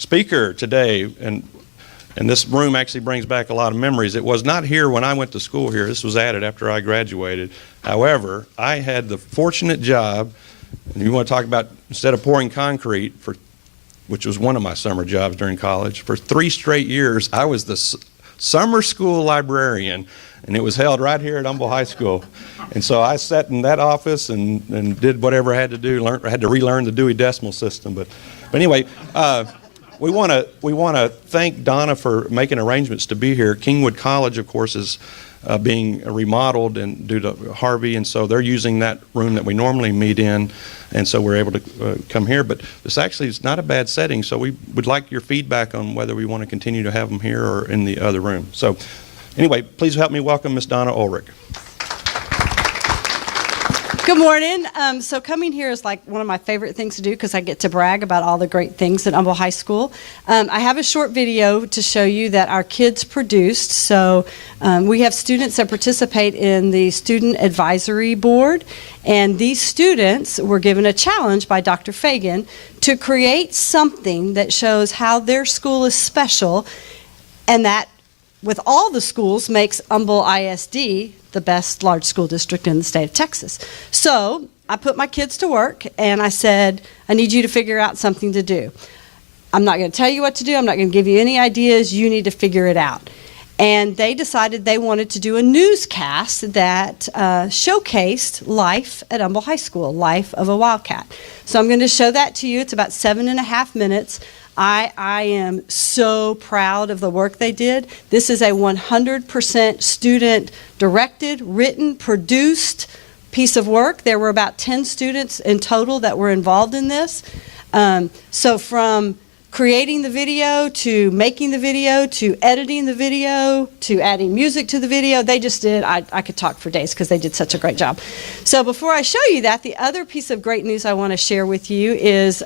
speaker today, and this room actually brings back a lot of memories. It was not here when I went to school here. This was added after I graduated. However, I had the fortunate job, and you want to talk about, instead of pouring concrete, which was one of my summer jobs during college, for 3 straight years, I was the summer school librarian, and it was held right here at Humble High School. And so I sat in that office and did whatever I had to do. I had to relearn the Dewey Decimal System. But anyway, we want to thank Donna for making arrangements to be here. Kingwood College, of course, is being remodeled and due to Harvey, and so they're using that room that we normally meet in, and so we're able to come here. But this actually is not a bad setting, so we would like your feedback on whether we want to continue to have them here or in the other room. So anyway, please help me welcome Miss Donna Ulrich. Good morning. So coming here is like one of my favorite things to do because I get to brag about all the great things at Humble High School. I have a short video to show you that our kids produced. So we have students that participate in the Student Advisory Board, and these students were given a challenge by Dr. Fagan to create something that shows how their school is special, and that with all the schools makes Humble ISD the best large school district in the state of Texas. So I put my kids to work and I said, I need you to figure out something to do. I'm not going to tell you what to do. I'm not going to give you any ideas. You need to figure it out. And they decided they wanted to do a newscast that showcased life at Humble High School, life of a Wildcat. So I'm going to show that to you. It's about 7.5 minutes. I am so proud of the work they did. This is a 100% student-directed, written, produced piece of work. There were about 10 students in total that were involved in this. So from creating the video to making the video to editing the video to adding music to the video, they just did, I could talk for days because they did such a great job. So before I show you that, the other piece of great news I want to share with you is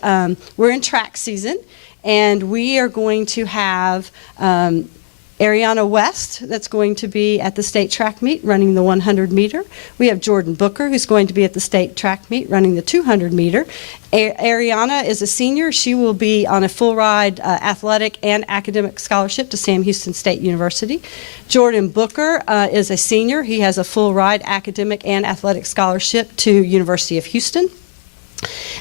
we're in track season. And we are going to have Ariana West that's going to be at the state track meet running the 100 meter. We have Jordan Booker who's going to be at the state track meet running the 200 meter. Ariana is a senior. She will be on a full ride athletic and academic scholarship to Sam Houston State University. Jordan Booker is a senior. He has a full ride academic and athletic scholarship to University of Houston.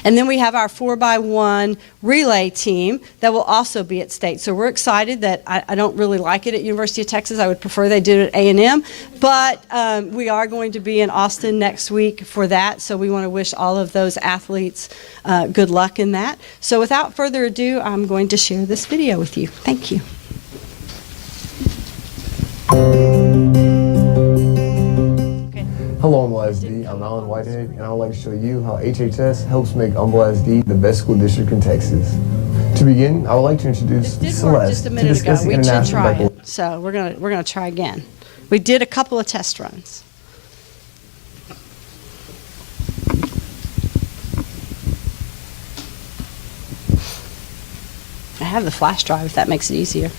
And then we have our 4x1 relay team that will also be at state. So we're excited that I don't really like it at University of Texas. I would prefer they did it at A&M. But we are going to be in Austin next week for that. So we want to wish all of those athletes good luck in that. So without further ado, I'm going to share this video with you. Thank you. Hello, Humble ISD. I'm Alan Whitehead, and I would like to show you how HHS helps make Humble ISD the best school district in Texas. To begin, I would like to introduce Celeste just a to minute discuss ago. the We should international try baccalaureate. it. So we're gonna try again. We did a couple of test runs. I have the flash drive if that makes it easier.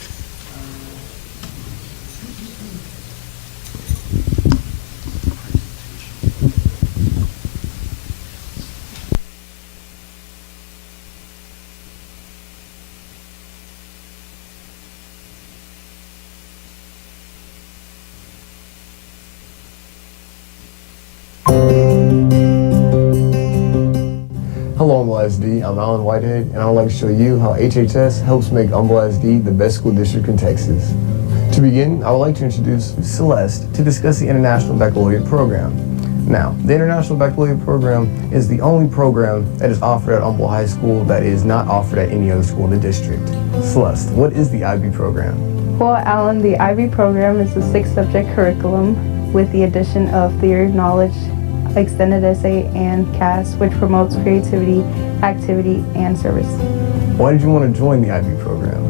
Hello, Humble ISD. I'm Alan Whitehead, and I would like to show you how HHS helps make Humble ISD the best school district in Texas. To begin, I would like to introduce Celeste to discuss the International Baccalaureate Program. Now, the International Baccalaureate Program is the only program that is offered at Humble High School that is not offered at any other school in the district. Celeste, what is the IB program? Well, Alan, the IB program is a 6-subject curriculum with the addition of theory of knowledge, extended essay, and CAS, which promotes creativity, activity, and service. Why did you want to join the IB program?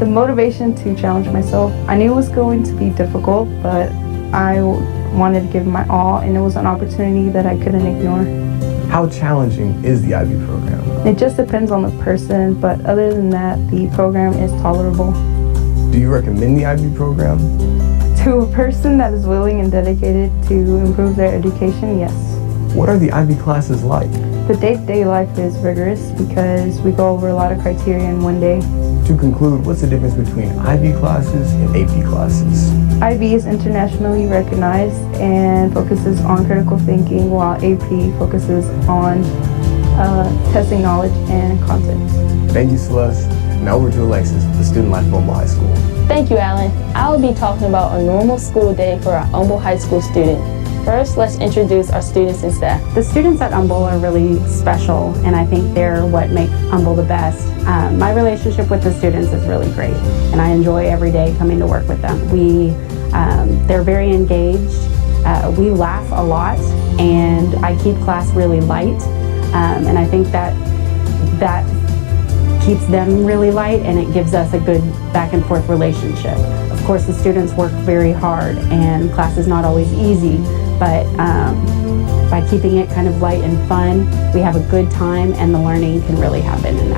The motivation to challenge myself. I knew it was going to be difficult, but I wanted to give my all, and it was an opportunity that I couldn't ignore. How challenging is the IB program? It just depends on the person, but other than that, the program is tolerable. Do you recommend the IB program? To a person that is willing and dedicated to improve their education, yes. What are the IB classes like? The day-to-day life is rigorous because we go over a lot of criteria in one day. To conclude, what's the difference between IB classes and AP classes? IB is internationally recognized and focuses on critical thinking, while AP focuses on testing knowledge and content. Thank you, Celeste. Now over to Alexis, the student life of Humble High School. Thank you, Alan. I will be talking about a normal school day for a Humble High School student. First, let's introduce our students and staff. The students at Humble are really special, and I think they're what make Humble the best. My relationship with the students is really great, and I enjoy every day coming to work with them. They're very engaged. We laugh a lot, and I keep class really light, and I think that keeps them really light, and it gives us a good back and forth relationship. Of course, the students work very hard, and class is not always easy, but by keeping it kind of light and fun, we have a good time, and the learning can really happen in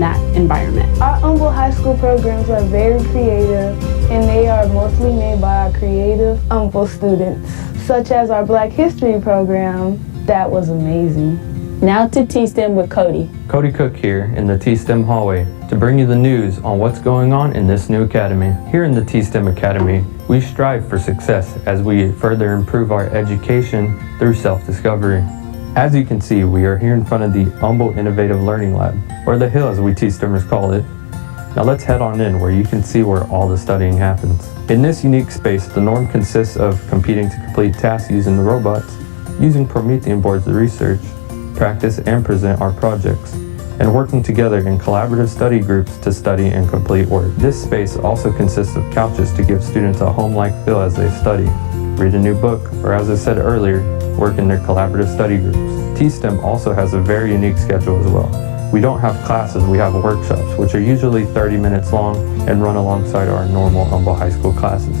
that environment. Our Humble High School programs are very creative, and they are mostly made by our creative Humble students, such as our Black History program. That was amazing. Now to T-STEM with Cody. Cody Cook here in the T-STEM hallway to bring you the news on what's going on in this new academy. Here in the T-STEM Academy, we strive for success as we further improve our education through self-discovery. As you can see, we are here in front of the Humble Innovative Learning Lab, or the Hill as we T-STEMers call it. Now let's head on in where you can see where all the studying happens. In this unique space, the norm consists of competing to complete tasks using the robots, using Promethean boards to research, practice and present our projects, and working together in collaborative study groups to study and complete work. This space also consists of couches to give students a home-like feel as they study, read a new book, or as I said earlier, work in their collaborative study groups. T-STEM also has a very unique schedule as well. We don't have classes, we have workshops, which are usually 30 minutes long and run alongside our normal Humble High School classes.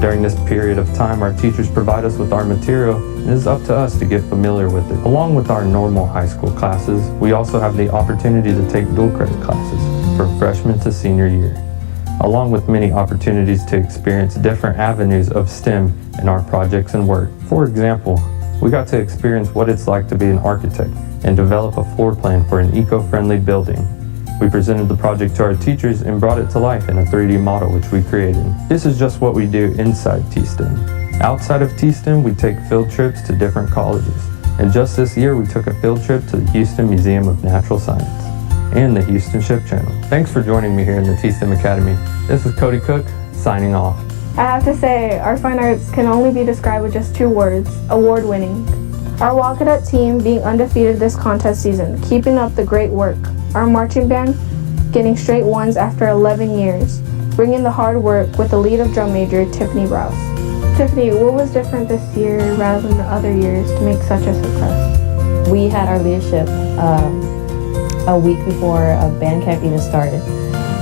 During this period of time, our teachers provide us with our material, and it is up to us to get familiar with it. Along with our normal high school classes, we also have the opportunity to take dual credit classes from freshman to senior year, along with many opportunities to experience different avenues of STEM in our projects and work. For example, we got to experience what it's like to be an architect and develop a floor plan for an eco-friendly building. We presented the project to our teachers and brought it to life in a 3D model which we created. This is just what we do inside T-STEM. Outside of T-STEM, we take field trips to different colleges. And just this year, we took a field trip to the Houston Museum of Natural Science and the Houston Ship Channel. Thanks for joining me here in the T-STEM Academy. This is Cody Cook, signing off. I have to say, our fine arts can only be described with just 2 words: award-winning. Our Walk It Up team being undefeated this contest season, keeping up the great work. Our marching band getting straight 1s after 11 years, bringing the hard work with the lead of drum major Tiffany Rouse. Tiffany, what was different this year rather than the other years to make such a success? We had our leadership a week before band camp even started,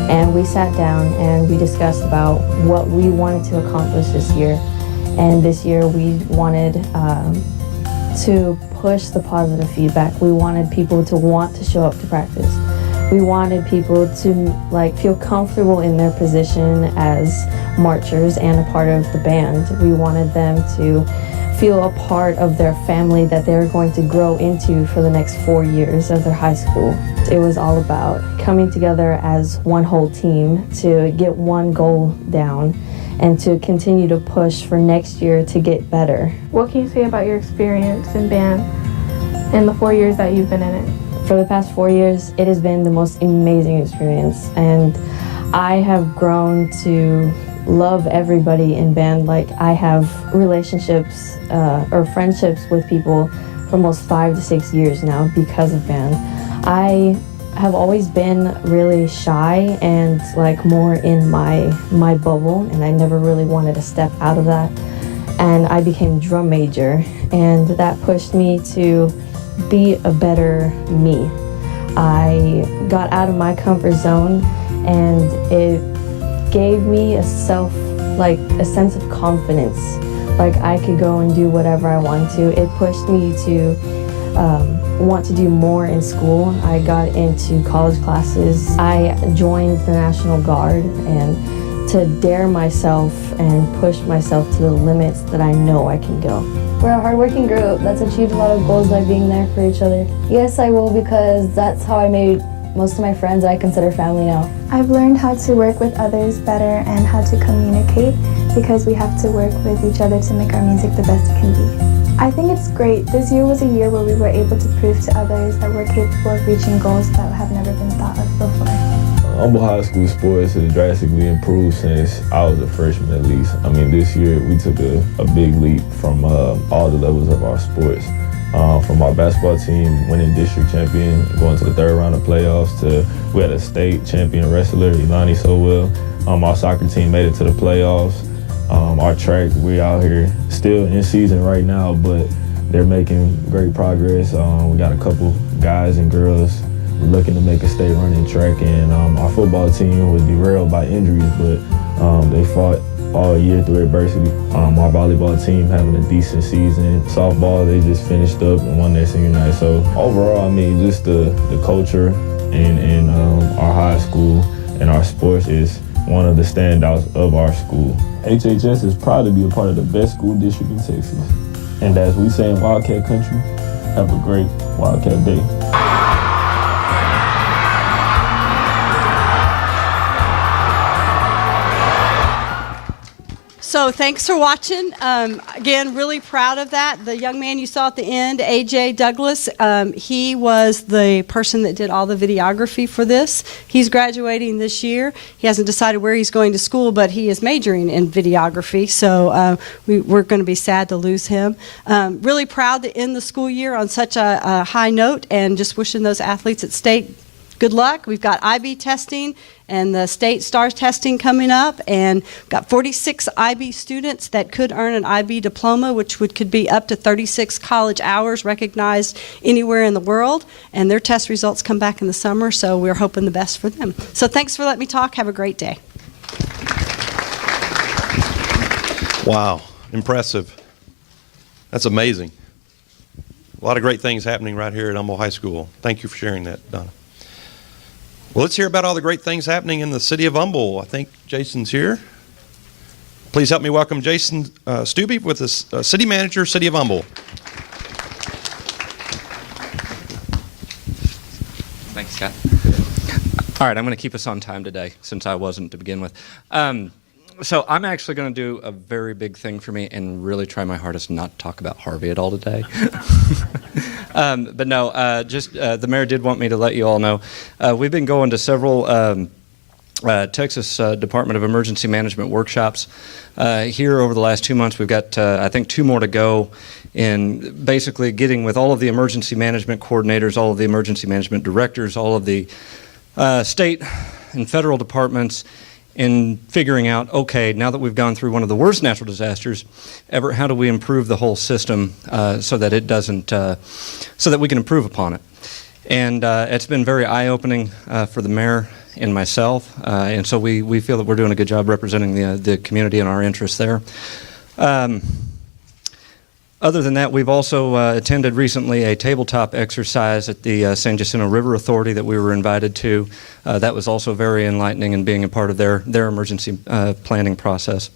and we sat down and we discussed about what we wanted to accomplish this year. And this year we wanted to push the positive feedback. We wanted people to want to show up to practice. We wanted people to feel comfortable in their position as marchers and a part of the band. We wanted them to feel a part of their family that they're going to grow into for the next 4 years of their high school. It was all about coming together as one whole team to get one goal down and to continue to push for next year to get better. What can you say about your experience in band in the 4 years that you've been in it? For the past 4 years, it has been the most amazing experience, and I have grown to love everybody in band. I have relationships or friendships with people for almost 5 to 6 years now because of band. I have always been really shy and more in my bubble, and I never really wanted to step out of that. And I became drum major, and that pushed me to be a better me. I got out of my comfort zone, and it gave me a sense of confidence. I could go and do whatever I wanted to. It pushed me to want to do more in school. I got into college classes. I joined the National Guard, and to dare myself and push myself to the limits that I know I can go. We're a hardworking group that's achieved a lot of goals by being there for each other. Yes, I will, because that's how I made most of my friends I consider family now. I've learned how to work with others better and how to communicate because we have to work with each other to make our music the best it can be. I think it's great. This year was a year where we were able to prove to others that we're capable of reaching goals that have never been thought of before. Humble High School sports has drastically improved since I was a freshman at least. I mean, this year we took a big leap from all the levels of our sports. From our basketball team winning district champion, going to the third round of playoffs, to we had a state champion wrestler, Ilani Sowell. Our soccer team made it to the playoffs. Our track, we're out here still in season right now, but they're making great progress. We got a couple guys and girls looking to make a state run in track, and our football team was derailed by injuries, but they fought all year through adversity. Our volleyball team having a decent season. Softball, they just finished up and won their senior night. So overall, I mean, just the culture in our high school and our sports is one of the standouts of our school. HHS is proud to be a part of the best school district in Texas. And as we say in Wildcat Country, have a great Wildcat Day. So thanks for watching. Again, really proud of that. The young man you saw at the end, AJ Douglas, he was the person that did all the videography for this. He's graduating this year. He hasn't decided where he's going to school, but he is majoring in videography, so we're going to be sad to lose him. Really proud to end the school year on such a high note, and just wishing those athletes at state good luck. We've got IB testing and the state STARS testing coming up, and got 46 IB students that could earn an IB diploma, which could be up to 36 college hours recognized anywhere in the world, and their test results come back in the summer, so we're hoping the best for them. So thanks for letting me talk. Have a great day. Wow, impressive. That's amazing. A lot of great things happening right here at Humble High School. Thank you for sharing that, Donna. Well, let's hear about all the great things happening in the city of Humble. I think Jason's here. Please help me welcome Jason Stubbe with the city manager, City of Humble. Thanks, Scott. All right, I'm going to keep us on time today since I wasn't to begin with. So I'm actually going to do a very big thing for me and really try my hardest not to talk about Harvey at all today. But no, just the mayor did want me to let you all know. We've been going to several Texas Department of Emergency Management workshops here over the last 2 months. We've got, I think, 2 more to go in basically getting with all of the emergency management coordinators, all of the emergency management directors, all of the state and federal departments, in figuring out, okay, now that we've gone through one of the worst natural disasters ever, how do we improve the whole system so that it doesn't, so that we can improve upon it? And it's been very eye-opening for the mayor and myself, and so we feel that we're doing a good job representing the community and our interests there. Other than that, we've also attended recently a tabletop exercise at the San Jacinto River Authority that we were invited to. That was also very enlightening in being a part of their emergency planning process.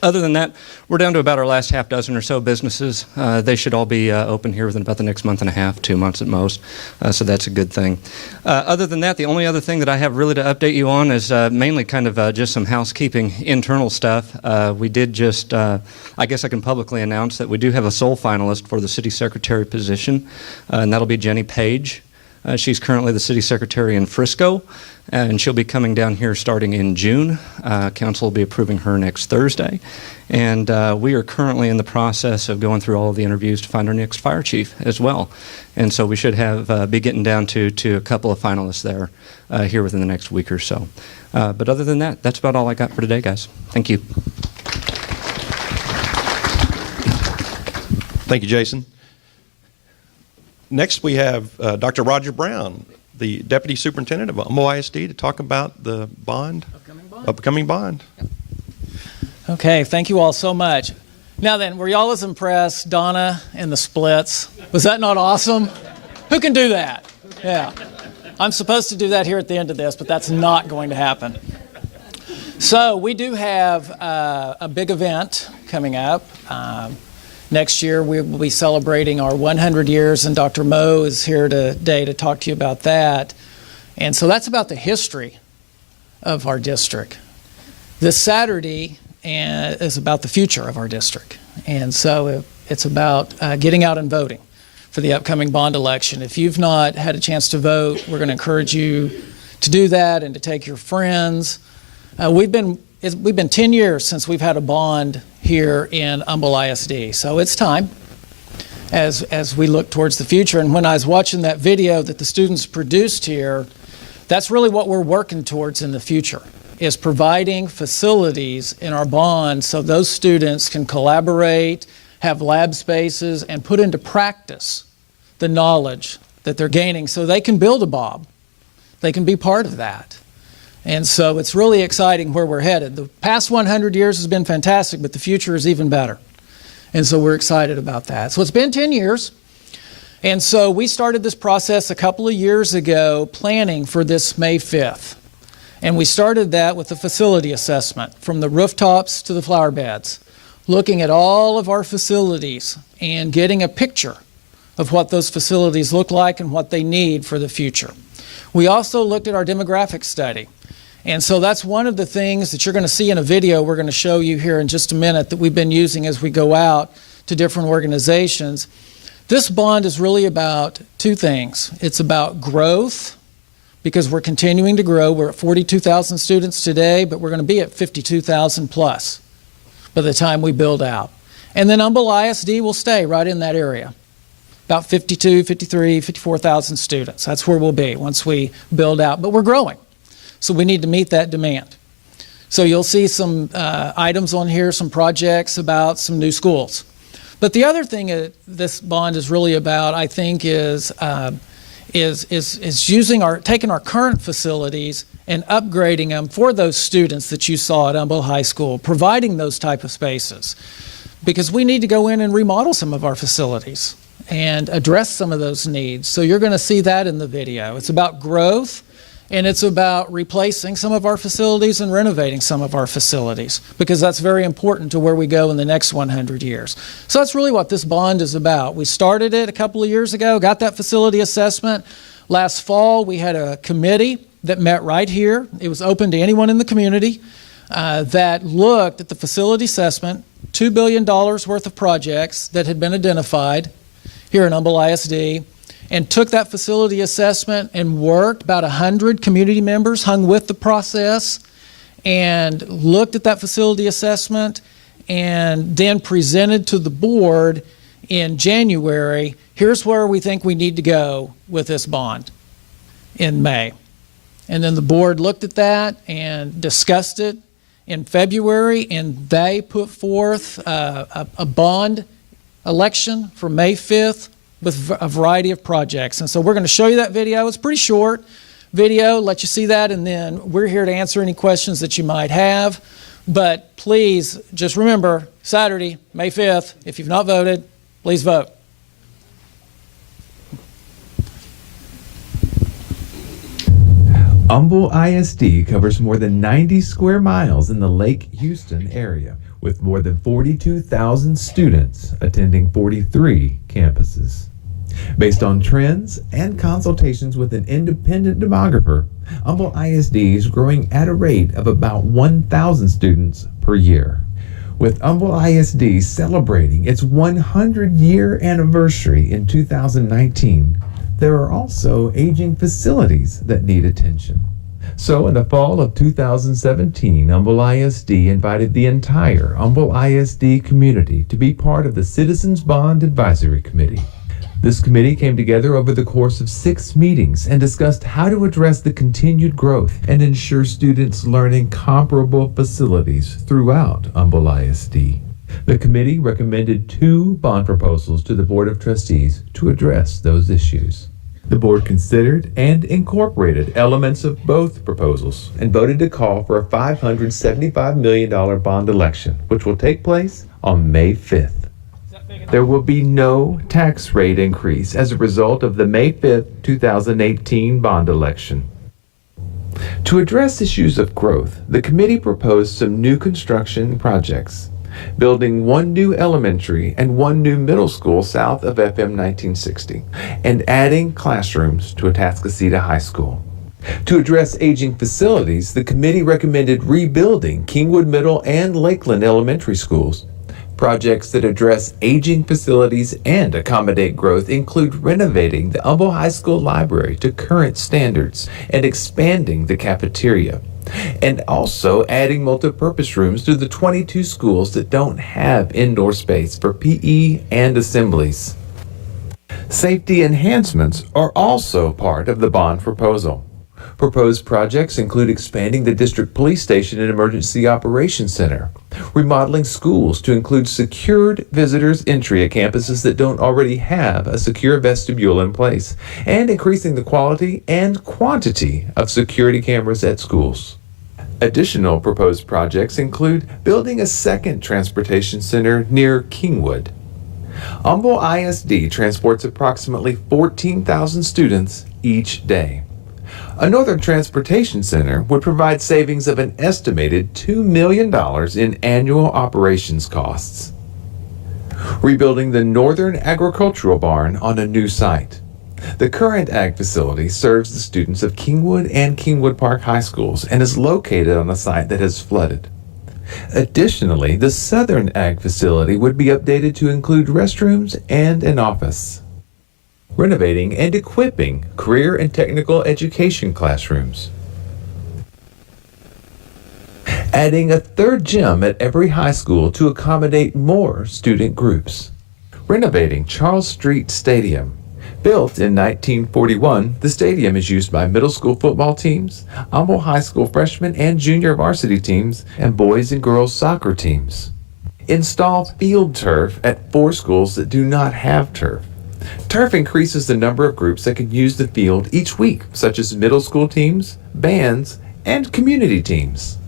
Other than that, we're down to about our last half dozen or so businesses. They should all be open here within about the next month and a half, 2 months at most, so that's a good thing. Other than that, the only other thing that I have really to update you on is mainly kind of just some housekeeping internal stuff. We did just, I guess I can publicly announce that we do have a sole finalist for the city secretary position, and that'll be Jenny Page. She's currently the city secretary in Frisco, and she'll be coming down here starting in June. Council will be approving her next Thursday. And we are currently in the process of going through all of the interviews to find our next fire chief as well. And so we should have be getting down to a couple of finalists there here within the next week or so. But other than that, that's about all I got for today, guys. Thank you. Thank you, Jason. Next, we have Dr. Roger Brown, the Deputy Superintendent of Humble ISD, to talk about the upcoming bond. Okay, thank you all so much. Now then, were y'all as impressed, Donna and the splits? Was that not awesome? Who can do that? Yeah. I'm supposed to do that here at the end of this, but that's not going to happen. So we do have a big event coming up. Next year, we will be celebrating our 100 years, and Dr. Moe is here today to talk to you about that. And so that's about the history of our district. This Saturday is about the future of our district. And so it's about getting out and voting for the upcoming bond election. If you've not had a chance to vote, we're going to encourage you to do that and to take your friends. We've been 10 years since we've had a bond here in Humble ISD, so it's time as we look towards the future. And when I was watching that video that the students produced here, that's really what we're working towards in the future, is providing facilities in our bond so those students can collaborate, have lab spaces, and put into practice the knowledge that they're gaining so they can build a Bob. They can be part of that. And so it's really exciting where we're headed. The past 100 years has been fantastic, but the future is even better. And so we're excited about that. So it's been 10 years. And so we started this process a couple of years ago planning for this May 5th. And we started that with a facility assessment from the rooftops to the flower beds, looking at all of our facilities and getting a picture of what those facilities look like and what they need for the future. We also looked at our demographic study. And so that's one of the things that you're going to see in a video we're going to show you here in just a minute that we've been using as we go out to different organizations. This bond is really about two things. It's about growth, because we're continuing to grow. We're at 42,000 students today, but we're going to be at 52,000 plus by the time we build out. And then Humble ISD will stay right in that area, about 52, 53, 54,000 students. That's where we'll be once we build out, but we're growing. So we need to meet that demand. So you'll see some items on here, some projects about some new schools. But the other thing this bond is really about, I think, is taking our current facilities and upgrading them for those students that you saw at Humble High School, providing those type of spaces. Because we need to go in and remodel some of our facilities and address some of those needs. So you're going to see that in the video. It's about growth, and it's about replacing some of our facilities and renovating some of our facilities, because that's very important to where we go in the next 100 years. So that's really what this bond is about. We started it a couple of years ago, got that facility assessment. Last fall, we had a committee that met right here. It was open to anyone in the community that looked at the facility assessment, $2 billion worth of projects that had been identified here in Humble ISD, and took that facility assessment and worked. About 100 community members hung with the process and looked at that facility assessment and then presented to the board in January, here's where we think we need to go with this bond in May. And then the board looked at that and discussed it in February, and they put forth a bond election for May 5th with a variety of projects. And so we're going to show you that video. It's a pretty short video, let you see that, and then we're here to answer any questions that you might have. But please just remember, Saturday, May 5th, if you've not voted, please vote. Humble ISD covers more than 90 square miles in the Lake Houston area, with more than 42,000 students attending 43 campuses. Based on trends and consultations with an independent demographer, Humble ISD is growing at a rate of about 1,000 students per year. With Humble ISD celebrating its 100-year anniversary in 2019, there are also aging facilities that need attention. So in the fall of 2017, Humble ISD invited the entire Humble ISD community to be part of the Citizens Bond Advisory Committee. This committee came together over the course of 6 meetings and discussed how to address the continued growth and ensure students learning comparable facilities throughout Humble ISD. The committee recommended 2 bond proposals to the Board of Trustees to address those issues. The board considered and incorporated elements of both proposals and voted to call for a $575 million bond election, which will take place on May 5th. There will be no tax rate increase as a result of the May 5th, 2018 bond election. To address issues of growth, the committee proposed some new construction projects, building 1 new elementary and 1 new middle school south of FM 1960, and adding classrooms to Atascocita High School. To address aging facilities, the committee recommended rebuilding Kingwood Middle and Lakeland Elementary schools. Projects that address aging facilities and accommodate growth include renovating the Humble High School library to current standards and expanding the cafeteria, and also adding multipurpose rooms to the 22 schools that don't have indoor space for PE and assemblies. Safety enhancements are also part of the bond proposal. Proposed projects include expanding the district police station and emergency operations center, remodeling schools to include secured visitors entry at campuses that don't already have a secure vestibule in place, and increasing the quality and quantity of security cameras at schools. Additional proposed projects include building a second transportation center near Kingwood. Humble ISD transports approximately 14,000 students each day. A Northern Transportation Center would provide savings of an estimated $2 million in annual operations costs. Rebuilding the Northern Agricultural Barn on a new site. The current ag facility serves the students of Kingwood and Kingwood Park High Schools and is located on a site that has flooded. Additionally, the Southern ag facility would be updated to include restrooms and an office. Renovating and equipping career and technical education classrooms. Adding a third gym at every high school to accommodate more student groups. Renovating Charles Street Stadium. Built in 1941, the stadium is used by middle school football teams, Humble High School freshman and junior varsity teams, and boys and girls soccer teams. Install field turf at 4 schools that do not have turf. Turf increases the number of groups that can use the field each week, such as middle school teams, bands, and community teams.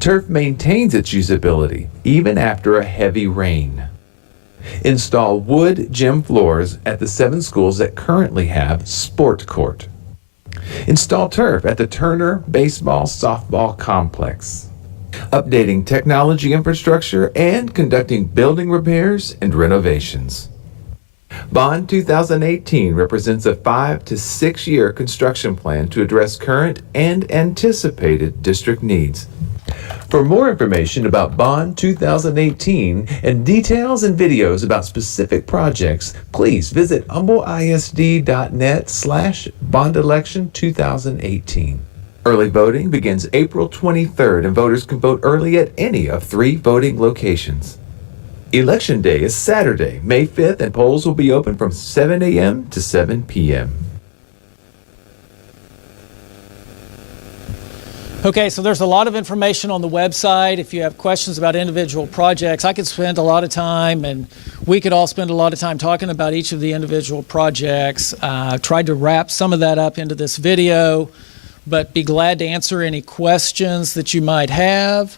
Turf maintains its usability even after a heavy rain. Install wood gym floors at the 7 schools that currently have sport court. Install turf at the Turner Baseball Softball Complex. Updating technology infrastructure and conducting building repairs and renovations. Bond 2018 represents a 5 to 6 year construction plan to address current and anticipated district needs. For more information about Bond 2018 and details and videos about specific projects, please visit humbleisd.net/bondelection2018. Early voting begins April 23rd, and voters can vote early at any of 3 voting locations. Election Day is Saturday, May 5th, and polls will be open from 7 a.m. to 7 p.m. Okay, so there's a lot of information on the website. If you have questions about individual projects, I could spend a lot of time, and we could all spend a lot of time talking about each of the individual projects. Tried to wrap some of that up into this video, but be glad to answer any questions that you might have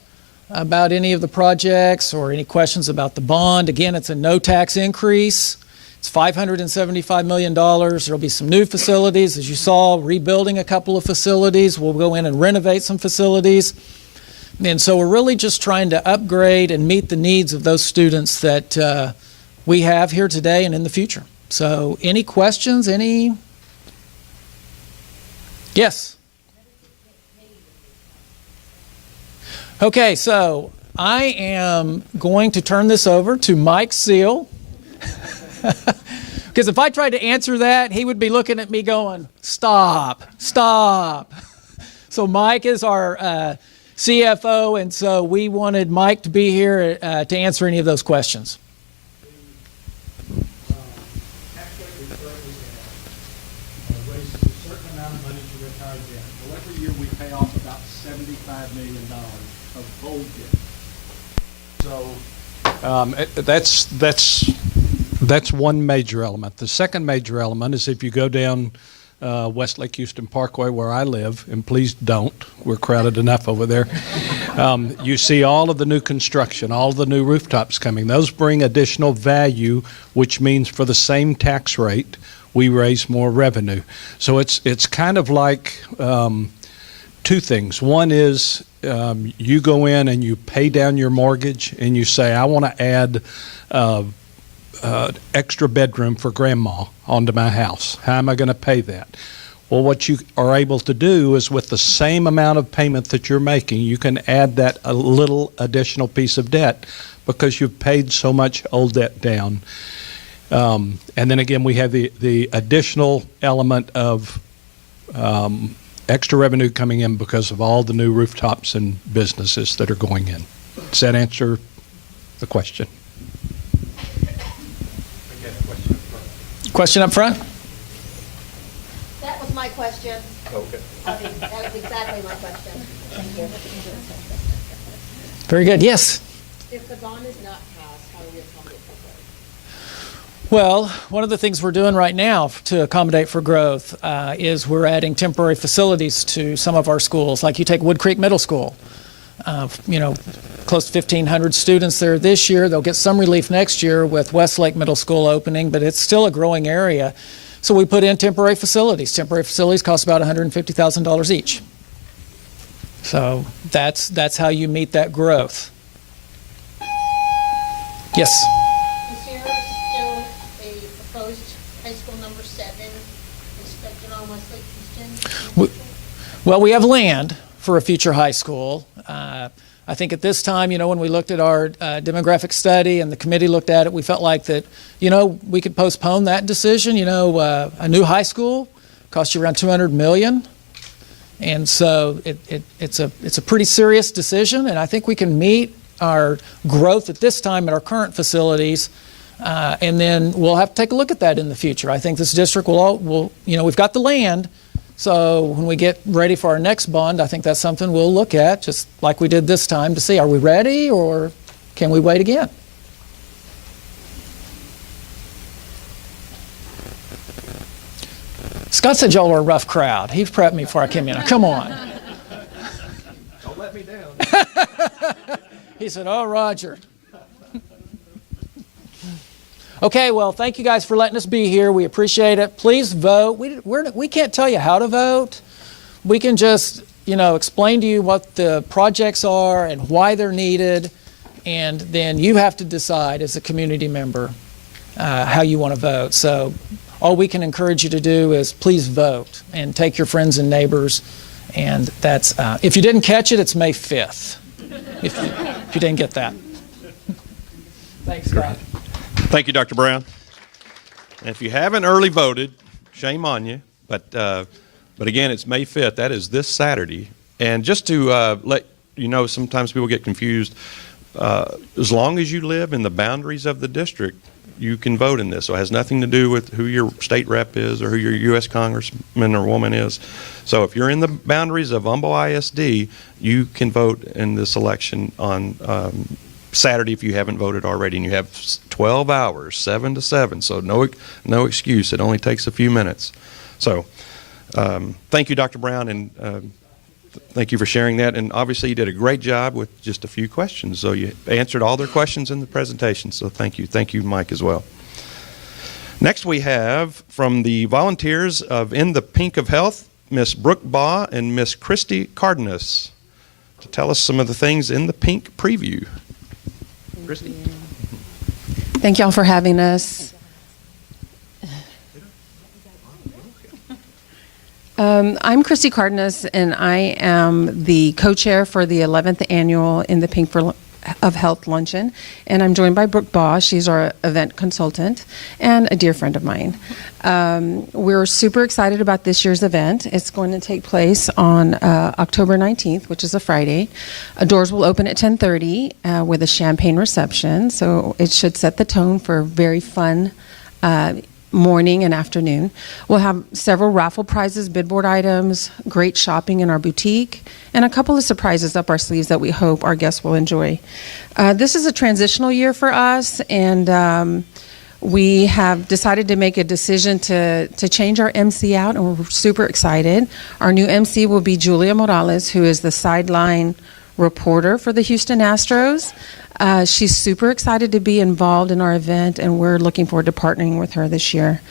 about any of the projects or any questions about the bond. Again, it's a no tax increase. It's $575 million. There'll be some new facilities. As you saw, rebuilding a couple of facilities. We'll go in and renovate some facilities. And so we're really just trying to upgrade and meet the needs of those students that we have here today and in the future. So any questions? Any? Yes? Okay, so I am going to turn this over to Mike Seal. Because if I tried to answer that, he would be looking at me going, stop, stop. So Mike is our CFO, and so we wanted Mike to be here to answer any of those questions. Raises a certain amount of money to retire debt. Well, every year we pay off about $75 million of old debt. So that's one major element. The second major element is if you go down West Lake Houston Parkway where I live, and please don't, we're crowded enough over there, you see all of the new construction, all of the new rooftops coming. Those bring additional value, which means for the same tax rate, we raise more revenue. So it's kind of like 2 things. One is you go in and you pay down your mortgage and you say, I want to add extra bedroom for grandma onto my house. How am I going to pay that? Well, what you are able to do is with the same amount of payment that you're making, you can add that a little additional piece of debt because you've paid so much old debt down. And then again, we have the additional element of extra revenue coming in because of all the new rooftops and businesses that are going in. Does that answer the question? Question up front? That was my question. Okay. That was exactly my question. Thank you. Very good. Yes? If the bond is not passed, how do we accommodate for growth? Well, one of the things we're doing right now to accommodate for growth is we're adding temporary facilities to some of our schools. Like you take Wood Creek Middle School, close to 1,500 students there this year. They'll get some relief next year with Westlake Middle School opening, but it's still a growing area. So we put in temporary facilities. Temporary facilities cost about $150,000 each. So that's how you meet that growth. Yes? Is there still a proposed high school number 7 expected on Westlake Houston? Well, we have land for a future high school. I think at this time, when we looked at our demographic study and the committee looked at it, we felt like that, we could postpone that decision. A new high school costs you around $200 million. And so it's a pretty serious decision, and I think we can meet our growth at this time at our current facilities, and then we'll have to take a look at that in the future. I think this district will we've got the land, so when we get ready for our next bond, I think that's something we'll look at, just like we did this time, to see, are we ready or can we wait again? Scott said y'all are a rough crowd. He prepped me before I came in. Come on. Don't let me down. He said, oh, Roger. Okay, well, thank you guys for letting us be here. We appreciate it. Please vote. We can't tell you how to vote. We can just, explain to you what the projects are and why they're needed, and then you have to decide as a community member how you want to vote. So all we can encourage you to do is please vote and take your friends and neighbors. And that's, if you didn't catch it, it's May 5th, if you didn't get that. Thanks, Scott. Thank you, Dr. Brown. And if you haven't early voted, shame on you. But again, it's May 5th. That is this Saturday. And just to let you know, sometimes people get confused. As long as you live in the boundaries of the district, you can vote in this. So it has nothing to do with who your state rep is or who your U.S. congressman or woman is. So if you're in the boundaries of Humble ISD, you can vote in this election on Saturday if you haven't voted already. And you have 12 hours, 7 to 7. So no excuse. It only takes a few minutes. So thank you, Dr. Brown, and thank you for sharing that. And obviously you did a great job with just a few questions. So you answered all their questions in the presentation. So thank you. Thank you, Mike, as well. Next we have from the volunteers of In the Pink of Health, Miss Brooke Baugh and Miss Christy Cardenas, to tell us some of the things in the pink preview. Christy. Thank y'all for having us. I'm Christy Cardenas, and I am the co-chair for the 11th annual In the Pink of Health Luncheon, and I'm joined by Brooke Baugh. She's our event consultant and a dear friend of mine. We're super excited about this year's event. It's going to take place on October 19th, which is a Friday. Doors will open at 10:30 with a champagne reception, so it should set the tone for a very fun morning and afternoon. We'll have several raffle prizes, bidboard items, great shopping in our boutique, and a couple of surprises up our sleeves that we hope our guests will enjoy. This is a transitional year for us, and we have decided to make a decision to change our MC out, and we're super excited. Our new MC will be Julia Morales, who is the sideline reporter for the Houston Astros. She's super excited to be involved in our event, and we're looking forward to partnering with her this year.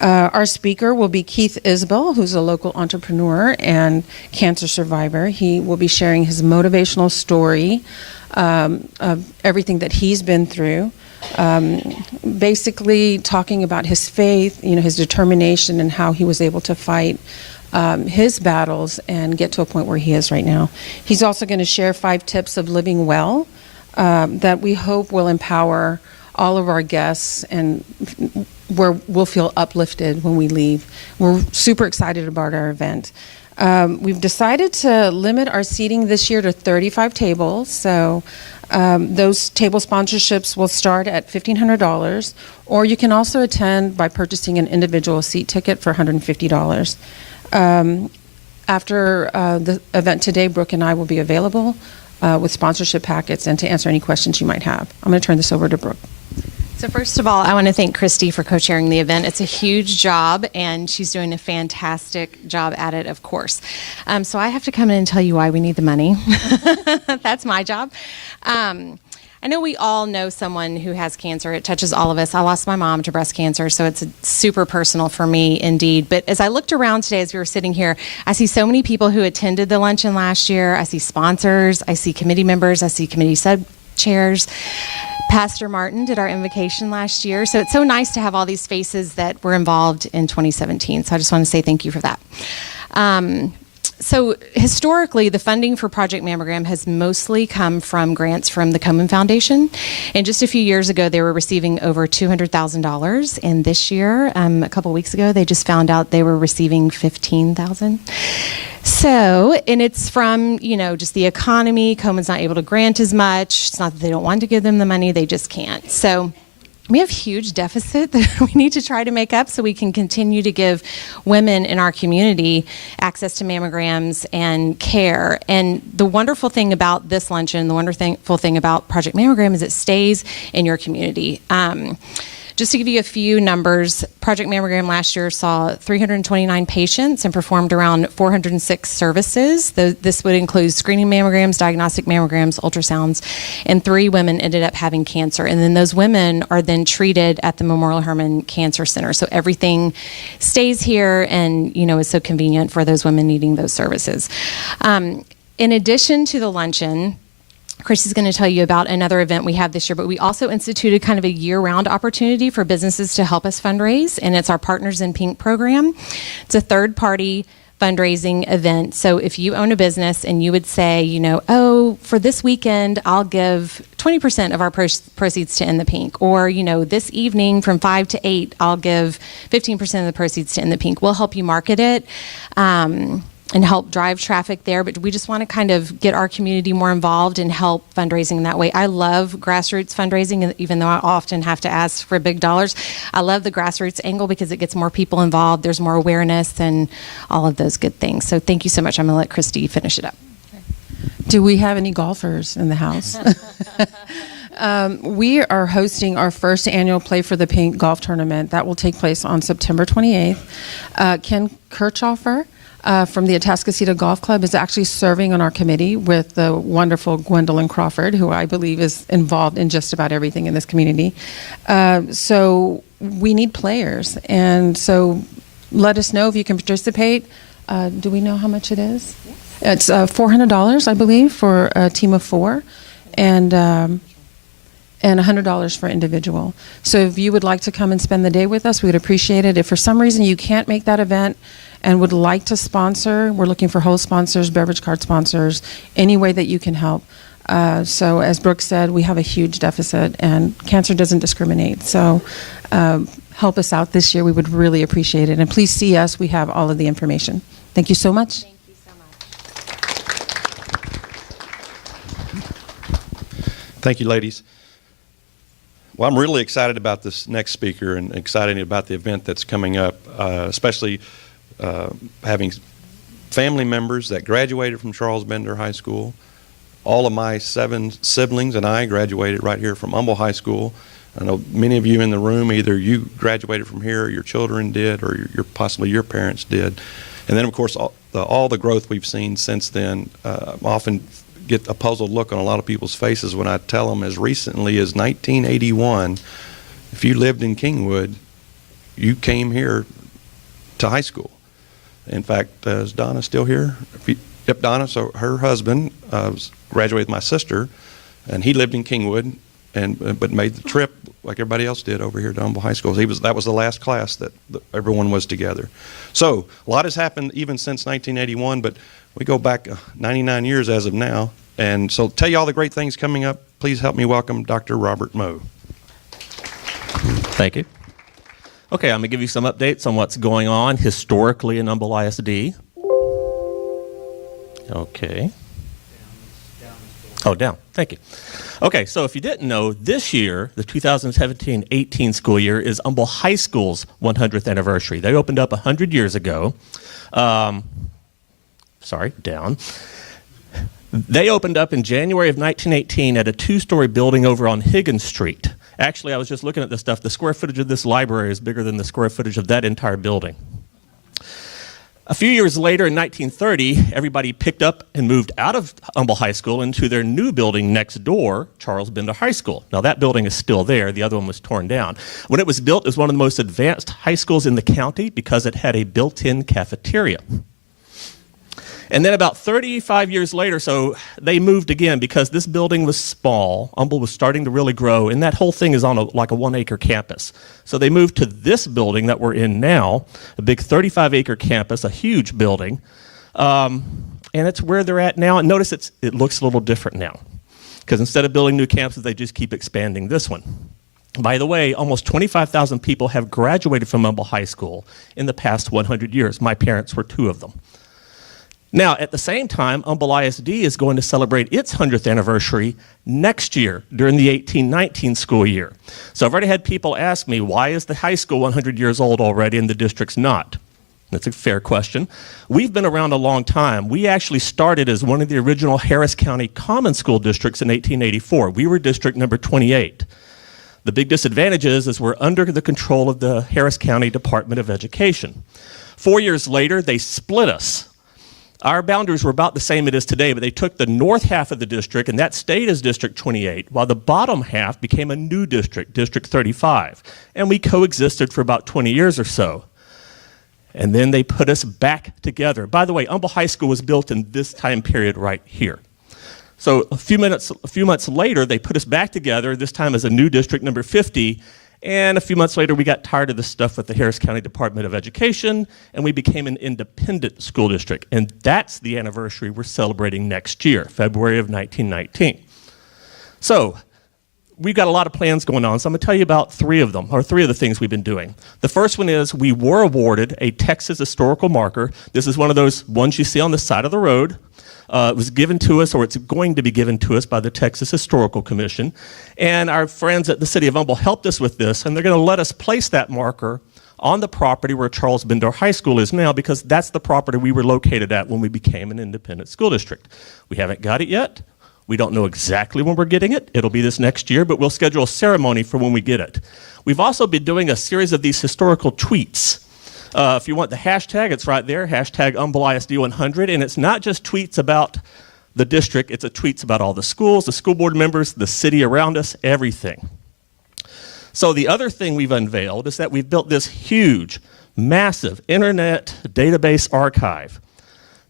Our speaker will be Keith Isbell, who's a local entrepreneur and cancer survivor. He will be sharing his motivational story of everything that he's been through, basically talking about his faith, his determination, and how he was able to fight his battles and get to a point where he is right now. He's also going to share 5 tips of living well that we hope will empower all of our guests and where we'll feel uplifted when we leave. We're super excited about our event. We've decided to limit our seating this year to 35 tables. So those table sponsorships will start at $1,500, or you can also attend by purchasing an individual seat ticket for $150. After the event today, Brooke and I will be available with sponsorship packets and to answer any questions you might have. I'm going to turn this over to Brooke. So first of all, I want to thank Christy for co-chairing the event. It's a huge job, and she's doing a fantastic job at it, of course. So I have to come in and tell you why we need the money. That's my job. I know we all know someone who has cancer. It touches all of us. I lost my mom to breast cancer, so it's super personal for me indeed. But as I looked around today as we were sitting here, I see so many people who attended the luncheon last year. I see sponsors. I see committee members. I see committee sub-chairs. Pastor Martin did our invocation last year. So it's so nice to have all these faces that were involved in 2017. So I just want to say thank you for that. So historically, the funding for Project Mammogram has mostly come from grants from the Komen Foundation. And just a few years ago, they were receiving over $200,000. And this year, a couple weeks ago, they just found out they were receiving $15,000. So, and it's from, just the economy. Komen's not able to grant as much. It's not that they don't want to give them the money, they just can't. So we have huge deficit that we need to try to make up so we can continue to give women in our community access to mammograms and care. And the wonderful thing about this luncheon, the wonderful thing about Project Mammogram is it stays in your community. Just to give you a few numbers, Project Mammogram last year saw 329 patients and performed around 406 services. This would include screening mammograms, diagnostic mammograms, ultrasounds, and 3 women ended up having cancer. And then those women are then treated at the Memorial Hermann Cancer Center. So everything stays here and, is so convenient for those women needing those services. In addition to the luncheon, Christy's going to tell you about another event we have this year, but we also instituted kind of a year-round opportunity for businesses to help us fundraise, and it's our Partners in Pink program. It's a third-party fundraising event. So if you own a business and you would say, for this weekend, I'll give 20% of our proceeds to In the Pink, or, this evening from 5 to 8, I'll give 15% of the proceeds to In the Pink. We'll help you market it. And help drive traffic there, but we just want to kind of get our community more involved and help fundraising in that way. I love grassroots fundraising, and even though I often have to ask for big dollars, I love the grassroots angle because it gets more people involved, there's more awareness, and all of those good things. So thank you so much. I'm going to let Christy finish it up. Do we have any golfers in the house? We are hosting our first annual Play for the Pink golf tournament. That will take place on September 28th. Ken Kirchhofer from the Atascocita Golf Club is actually serving on our committee with the wonderful Gwendolyn Crawford, who I believe is involved in just about everything in this community. So we need players, and so let us know if you can participate. Do we know how much it is? Yes. It's $400, I believe, for a team of 4, and $100 for individual. So if you would like to come and spend the day with us, we would appreciate it. If for some reason you can't make that event and would like to sponsor, we're looking for host sponsors, beverage card sponsors, any way that you can help. So as Brooke said, we have a huge deficit, and cancer doesn't discriminate. So help us out this year. We would really appreciate it. And please see us. We have all of the information. Thank you so much. Thank you so much. Thank you, ladies. Well, I'm really excited about this next speaker and excited about the event that's coming up, especially having family members that graduated from Charles Bender High School. All of my 7 siblings and I graduated right here from Humble High School. I know many of you in the room, either you graduated from here, or your children did, or possibly your parents did. And then, of course, all the growth we've seen since then. I often get a puzzled look on a lot of people's faces when I tell them as recently as 1981, if you lived in Kingwood, you came here to high school. In fact, is Donna still here? Yep, Donna. So her husband graduated with my sister, and he lived in Kingwood but made the trip like everybody else did over here to Humble High School. That was the last class that everyone was together. So a lot has happened even since 1981, but we go back 99 years as of now. And so tell you all the great things coming up. Please help me welcome Dr. Robert Moe. Thank you. Okay, I'm going to give you some updates on what's going on historically in Humble ISD. Okay. Oh, down. Thank you. Okay, so if you didn't know, this year, the 2017-18 school year, is Humble High School's 100th anniversary. They opened up 100 years ago. Sorry, down. They opened up in January of 1918 at a two-story building over on Higgins Street. Actually, I was just looking at this stuff. The square footage of this library is bigger than the square footage of that entire building. A few years later, in 1930, everybody picked up and moved out of Humble High School into their new building next door, Charles Bender High School. Now, that building is still there. The other one was torn down. When it was built, it was one of the most advanced high schools in the county because it had a built-in cafeteria. And then about 35 years later, so they moved again because this building was small. Humble was starting to really grow, and that whole thing is on like a 1-acre campus. So they moved to this building that we're in now, a big 35-acre campus, a huge building, and it's where they're at now. And notice it looks a little different now because instead of building new campuses, they just keep expanding this one. By the way, almost 25,000 people have graduated from Humble High School in the past 100 years. My parents were 2 of them. Now, at the same time, Humble ISD is going to celebrate its 100th anniversary next year during the 18-19 school year. So I've already had people ask me, why is the high school 100 years old already and the district's not? That's a fair question. We've been around a long time. We actually started as one of the original Harris County Common School districts in 1884. We were district number 28. The big disadvantage is we're under the control of the Harris County Department of Education. 4 years later, they split us. Our boundaries were about the same it is today, but they took the north half of the district, and that stayed as District 28, while the bottom half became a new district, District 35. And we coexisted for about 20 years or so. And then they put us back together. By the way, Humble High School was built in this time period right here. So a few months later, they put us back together, this time as a new district, number 50, and a few months later, we got tired of this stuff with the Harris County Department of Education, and we became an independent school district. And that's the anniversary we're celebrating next year, February of 1919. So we've got a lot of plans going on, so I'm going to tell you about 3 of them, or 3 of the things we've been doing. The first one is we were awarded a Texas historical marker. This is one of those ones you see on the side of the road. It was given to us, or it's going to be given to us by the Texas Historical Commission. And our friends at the City of Humble helped us with this, and they're going to let us place that marker on the property where Charles Bender High School is now, because that's the property we were located at when we became an independent school district. We haven't got it yet. We don't know exactly when we're getting it. It'll be this next year, but we'll schedule a ceremony for when we get it. We've also been doing a series of these historical tweets. If you want the hashtag, it's right there, hashtag HumbleISD100, and it's not just tweets about the district, it's tweets about all the schools, the school board members, the city around us, everything. So the other thing we've unveiled is that we've built this huge, massive internet database archive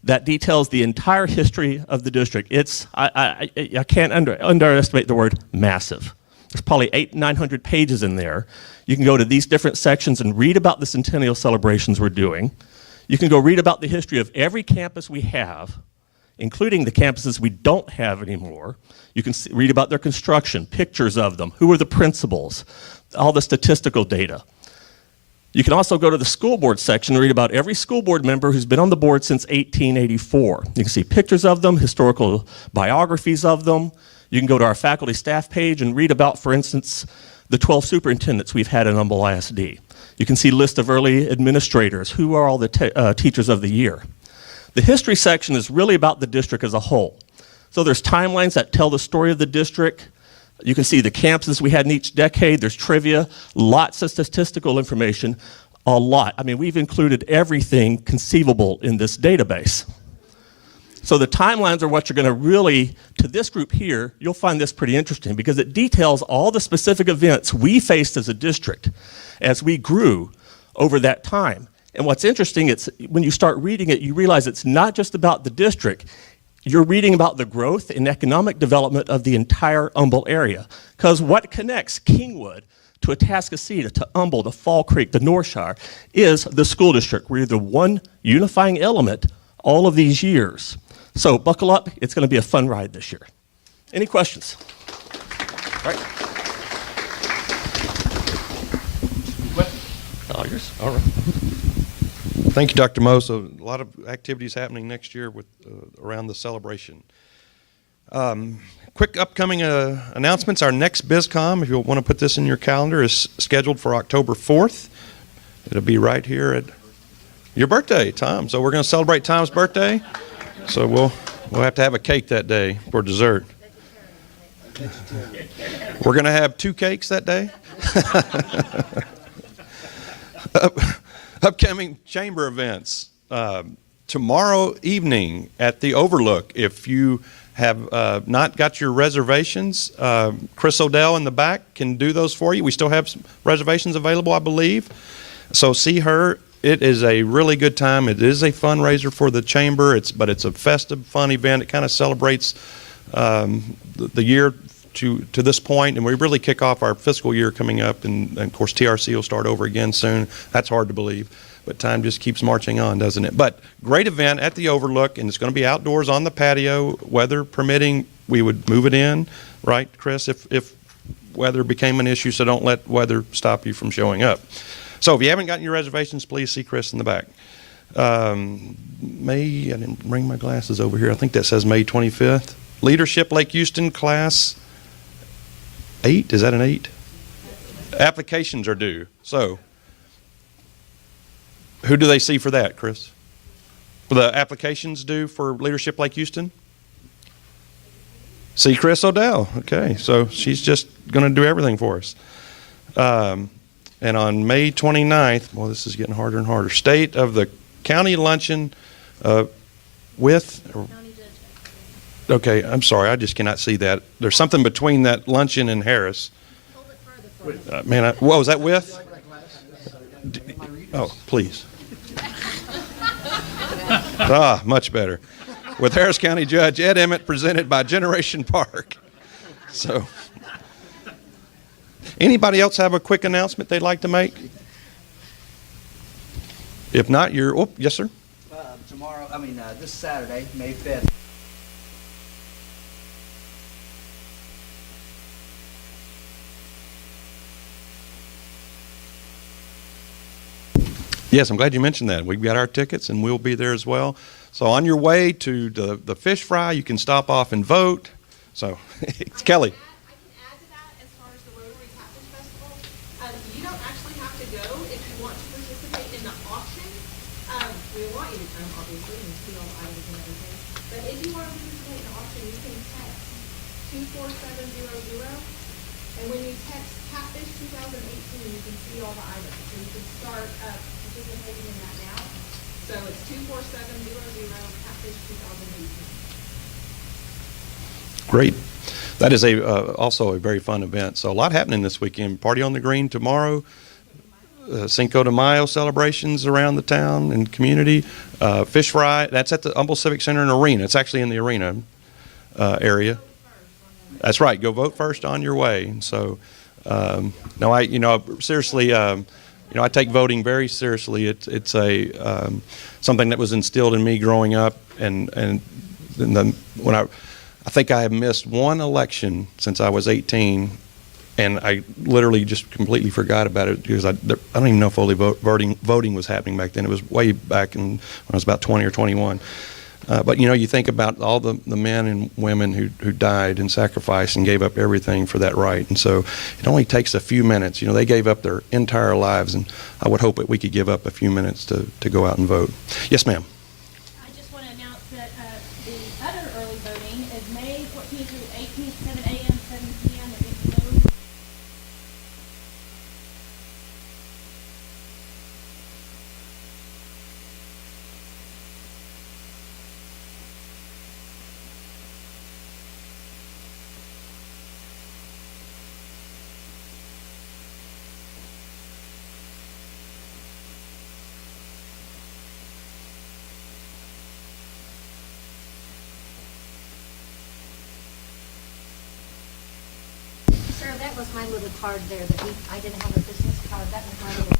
that details the entire history of the district. I can't underestimate the word massive. There's probably 800-900 pages in there. You can go to these different sections and read about the centennial celebrations we're doing. You can go read about the history of every campus we have, including the campuses we don't have anymore. You can read about their construction, pictures of them, who are the principals, all the statistical data. You can also go to the school board section and read about every school board member who's been on the board since 1884. You can see pictures of them, historical biographies of them. You can go to our faculty staff page and read about, for instance, the 12 superintendents we've had in Humble ISD. You can see a list of early administrators, who are all the teachers of the year. The history section is really about the district as a whole. So there's timelines that tell the story of the district. You can see the campuses we had in each decade. There's trivia, lots of statistical information, a lot. I mean, we've included everything conceivable in this database. So the timelines are what you're going to really, to this group here, you'll find this pretty interesting because it details all the specific events we faced as a district as we grew over that time. And what's interesting, it's when you start reading it, you realize it's not just about the district. you're reading about the growth and economic development of the entire Humble area. Because what connects Kingwood to Atascocita, to Humble, to Fall Creek, to North Shire, is the school district. We're the one unifying element all of these years. So buckle up, it's going to be a fun ride this year. Any questions? All right. All yours. All right. Thank you, Dr. Moe. So a lot of activities happening next year with around the celebration. Quick upcoming announcements. Our next Bizcom, if you want to put this in your calendar, is scheduled for October 4th. It'll be right here at your birthday, Tom. So we're going to celebrate Tom's birthday. So we'll have to have a cake that day for dessert. We're going to have 2 cakes that day. Upcoming chamber events. Tomorrow evening at the Overlook, if you have not got your reservations, Chris Odell in the back can do those for you. We still have some reservations available, I believe. So see her. It is a really good time. It is a fundraiser for the chamber, but it's a festive, fun event. It kind of celebrates the year to this point, and we really kick off our fiscal year coming up, and of course TRC will start over again soon. That's hard to believe, but time just keeps marching on, doesn't it? But great event at the Overlook, and it's going to be outdoors on the patio, weather permitting. We would move it in, right, Chris, if weather became an issue, so don't let weather stop you from showing up. So if you haven't gotten your reservations, please see Chris in the back. I didn't bring my glasses over here. I think that says May 25th. Leadership Lake Houston Class 8, is that an 8? Applications are due. So who do they see for that, Chris? The applications due for Leadership Lake Houston? See Chris Odell. Okay, so she's just going to do everything for us. And on May 29th, well, this is getting harder and harder, State of the County Luncheon okay, I'm sorry, I just cannot see that. There's something between that luncheon and Harris. Whoa, is that with? Oh, please. Much better. With Harris County Judge Ed Emmett, presented by Generation Park. So, anybody else have a quick announcement they'd like to make? If not, yes, sir. This Saturday, May 5th. Yes, I'm glad you mentioned that. We've got our tickets, and we'll be there as well. So on your way to the fish fry, you can stop off and vote. So, it's Kelly. You don't actually have to go if you want to participate in the auction. We want you to come, obviously, and see all the items and everything. But if you want to participate in the auction, you can text 24700. And when you text Catfish 2018, you can see all the items. So you can start participating in that now. So it's 24700, Catfish 2018. Great. That is also a very fun event. So a lot happening this weekend. Party on the Green tomorrow. Cinco de Mayo celebrations around the town and community. Fish fry. That's at the Humble Civic Center and Arena. It's actually in the arena area. That's right. Go vote first on your way. And so, seriously, I take voting very seriously. It's a something that was instilled in me growing up, and when I think I have missed one election since I was 18, and I literally just completely forgot about it because I don't even know if fully voting was happening back then. It was way back when I was about 20 or 21. But you think about all the men and women who died and sacrificed and gave up everything for that right. And so it only takes a few minutes. They gave up their entire lives, and I would hope that we could give up a few minutes to go out and vote. Yes, ma'am. I just want to announce that the other early voting is May 14th through 18th, 7 a.m., 7 p.m. If you know. Mayor, that was my little card there that I didn't have a business card. That was my little.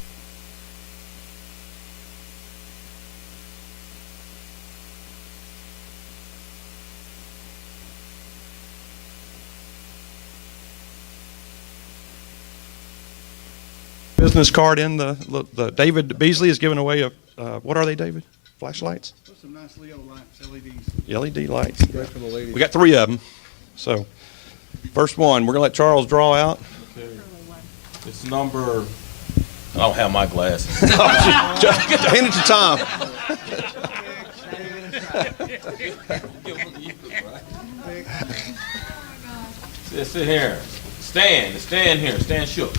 Business card in the David Beasley is giving away what are they, David? Flashlights? Some nice Leo lights, LEDs. LED lights. Great for the ladies. We got 3 of them. So, first one, we're gonna let Charles draw out. Okay. It's number. I don't have my glasses. Hand it to Tom. Sit here. Stand here. Stand shook.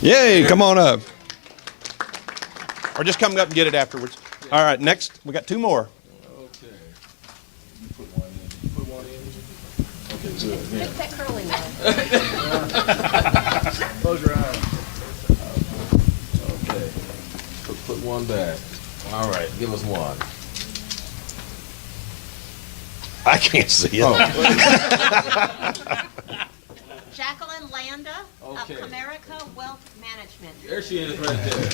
Yay, come on up. Or just come up and get it afterwards. All right, next, we got 2 more. Okay. Put one in. Okay, good. Pick that curly one. Close your eyes. Okay. Put one back. All right, give us one. I can't see it. Oh. Jacqueline Landa Okay. of Comerica Wealth Management. There she is right there.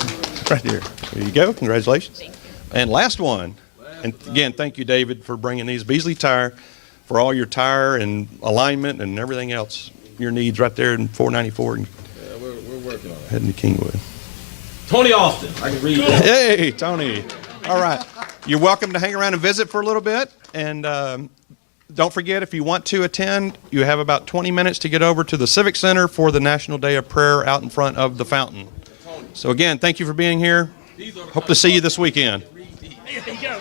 Right here. There you go. Congratulations. And last one. And again, thank you, David, for bringing these. Beasley Tire, for all your tire and alignment and everything else, your needs right there in 494 and Yeah, we're working on it. heading to Kingwood. Tony Austin. I can read that. Hey, Tony. All right. You're welcome to hang around and visit for a little bit. And don't forget, if you want to attend, you have about 20 minutes to get over to the Civic Center for the National Day of Prayer out in front of the fountain. So again, thank you for being here. Hope to see you this weekend. There you go.